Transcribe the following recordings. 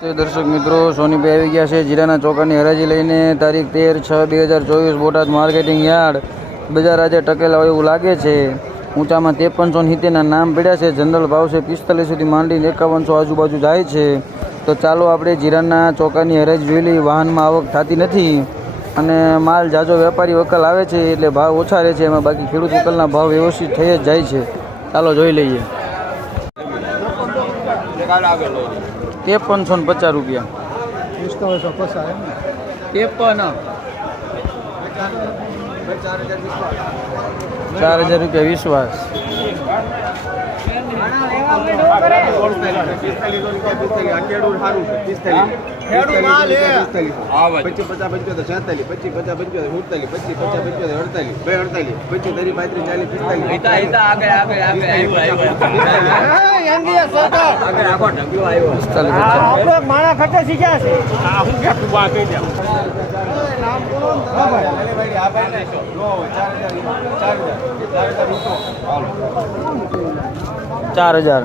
દર્શક મિત્રો, સોનીભાઈ આવી ગયા છે જીરાના ચોકાની હરાજી લઈને. તારીખ તેર છ બે હજાર ચોવીસ, બોટાદ માર્કેટિંગ યાર્ડ. બજાર આજે ટકેલા હોય એવું લાગે છે. ઊંચામાં ત્રેપનસો સિત્તેરના નામ પડ્યા છે. જનરલ ભાવ છે પિસ્તાલીસ સુધી માંડીને એકાવનસો આજુબાજુ જાય છે. તો ચાલો આપણે જીરાના ચોકાની હરાજી જોઈ લઈએ. વાહનમાં આવક થતી નથી અને માલ જાજો વેપારી વકલ આવે છે એટલે ભાવ ઓછા રહે છે. એમાં બાકી ખેડૂત વકલના ભાવ વ્યવસ્થિત થઈ જ જાય છે. ચાલો જોઈ લઈએ. ત્રેપનસો ને પચાસ રૂપિયા. ત્રેપન. ચાર હજાર રૂપિયા વિશ્વાસ. પચીસ પચાસ પંચોતેર છેતાલીસ પચીસ પચાસ પંચોતેર સુડતાલીસ પચીસ પચાસ પંચોતેર અડતાલીસ બે અડતાલીસ પચીસ તરી પાંત્રીસ ચાલીસ પિસ્તાલીસ. માણા ખર્ચો શીખ્યા છે. ચાર હજાર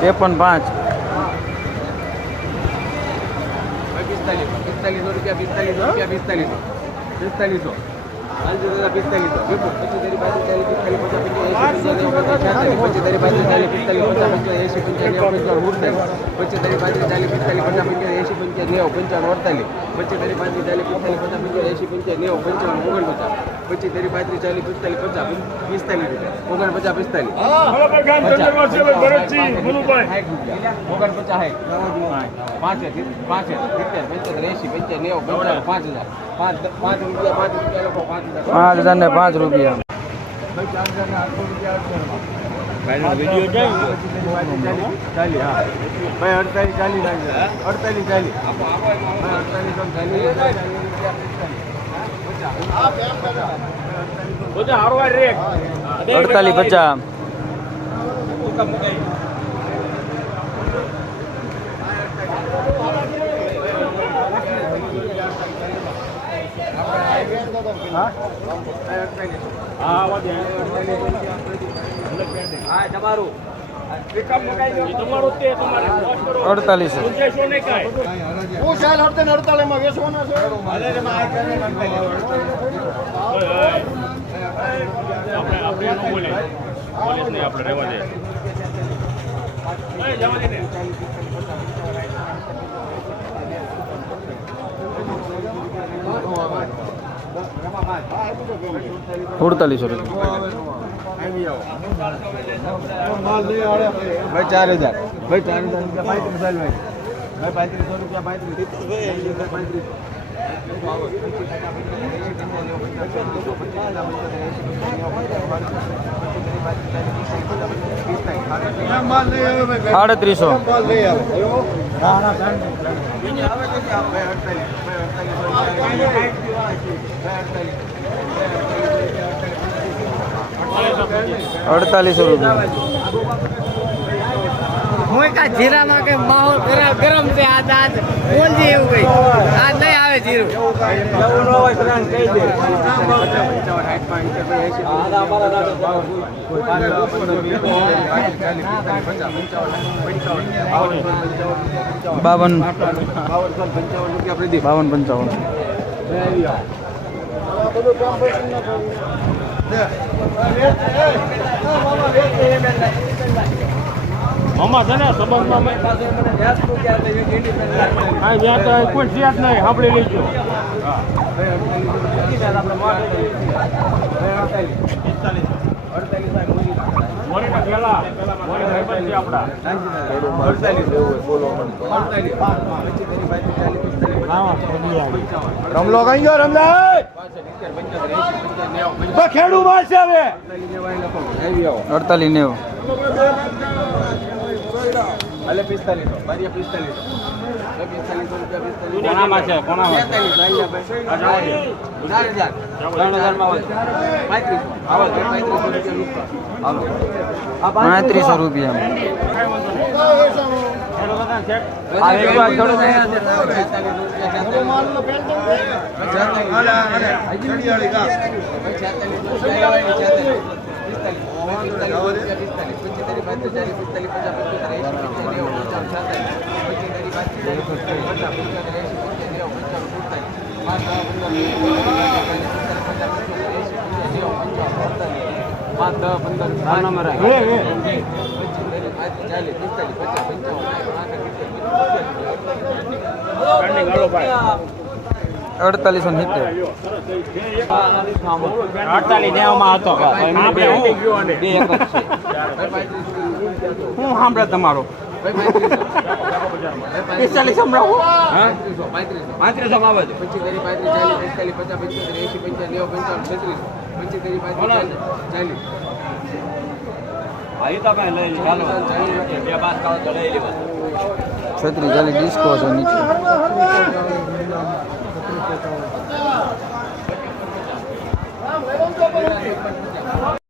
ત્રેપન પાંચ પિસ્તાલીસો રૂપિયા પિસ્તાલીસો રૂપિયા પિસ્તાલીસો પિસ્તાલીસો પચીસ તારી પાસે ચાલીસ પિસ્તાલીસ પચાસ પિસ્તાલીસ પંચાસ એસી પંચાસ પિસ્તાલીસ પચાસ પંચાસ રૂપિયા પાંચ પાંચ સિત્તેર પંચોતેર એસી પંચાવન પાંચ હજાર પાંચ હજાર ને પાંચ રૂપિયા અડતાલીસ પચાસ. અડતાલીસો. હું ચાલ દે ને અડતાલીસમાં અડતાલીસો ભાઈ ચાર હજાર. ભાઈ ચાર હજાર ભાઈ. પાંત્રીસો રૂપિયા પાંત્રીસ. આડત્રીસો. અડતાલીસો રૂપિયા. કા જીરામાં કે માહોલ ગરમ છે. આજ આજ બોલજી એવું કઈ. આજ નહીં આવે જીરું. બાવન. બાવન પંચાવન. આમાં છે ને સંબંધમાં કાંઈ વ્યાજ તો કોઈ છે જ નહીં સાંભળી લેજો. રમલો કઈ ગયો રમલા ખેડૂ મારશે હવે. અડતાલીસ નેવું. છે? છે? પાંત્રીસો રૂપિયા. પાંચ દસ પંદર નંબર. ચાલીસ પિસ્તાલીસ પચાસ પંચાવન. અડતાલીસો અડતાલીસ હતો હું સાંભળે તમારો પિસ્તાલીસ સંભળાવો પાંત્રીસો આવે પચીસ પાંત્રીસ એસી પંચાવન નેવું પંચાવન છત્રીસ પચીસ પાંત્રીસ ચાલીસ છત્રીસ ચાલીસ ડિસ્કો છે નીચે